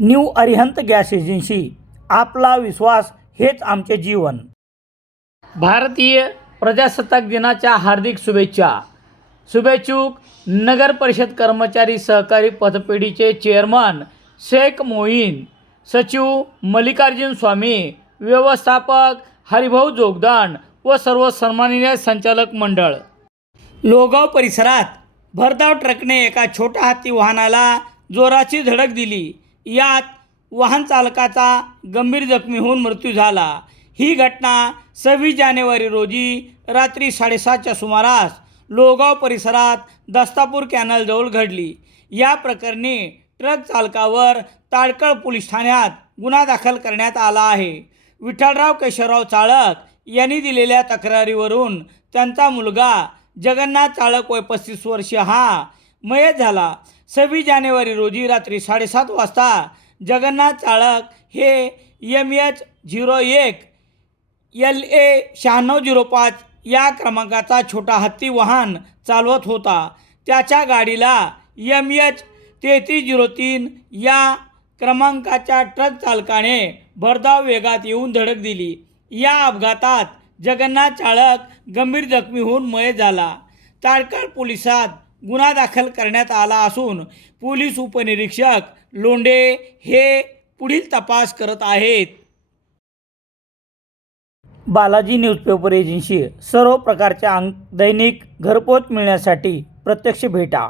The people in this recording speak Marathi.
New Arihant gas agency. आपला विश्वास हेच आमचे जीवन. भारतीय प्रजासत्ताक दिनाच्या हार्दिक शुभेच्छा. शुभेच्छुक नगर परिषद कर्मचारी सहकारी पतपेढीचे चेअरमन शेख मोईन सचिव मल्लिकार्जुन स्वामी व्यवस्थापक हरिभाऊ जोगदान व सर्व सन्माननीय संचालक मंडळ. लोगाव परिसरात भरधाव ट्रकने एका छोट्या हत्ती वाहनाला जोराची धडक दिली. यात वाहन चालकाचा गंभीर जखमी होऊन मृत्यू झाला. ही घटना सव्वीस जानेवारी रोजी रात्री साडेसातच्या सुमारास लोगाव परिसरात दस्तापूर कॅनलजवळ घडली. या प्रकरणी ट्रक चालकावर ताडकळ पोलीस ठाण्यात गुन्हा दाखल करण्यात आला आहे. विठ्ठलराव केशवराव चाळक यांनी दिलेल्या तक्रारीवरून त्यांचा मुलगा जगन्नाथ चाळक वय पस्तीस वर्ष हा मयत झाला. सव्वीस जानेवारी रोजी रात्री साडेसात वाजता जगन्नाथ चाळक हे एम एच झिरो एक एल ए शहाण्णव झिरो पाच या क्रमांकाचा छोटा हत्ती वाहन चालवत होता. त्याच्या गाडीला एम एच तेहतीस झिरो तीन या क्रमांकाच्या ट्रक चालकाने भरधाव वेगात येऊन धडक दिली. या अपघातात जगन्नाथ चाळक गंभीर जखमी होऊन मय झाला. ताडकाळ पोलिसात गुन्हा दाखल करण्यात आला असून पोलीस उपनिरीक्षक लोंढे हे पुढील तपास करत आहेत. बालाजी न्यूजपेपर एजन्सी सर्व प्रकारच्या अंक दैनिक घरपोच मिळण्यासाठी प्रत्यक्ष भेटा.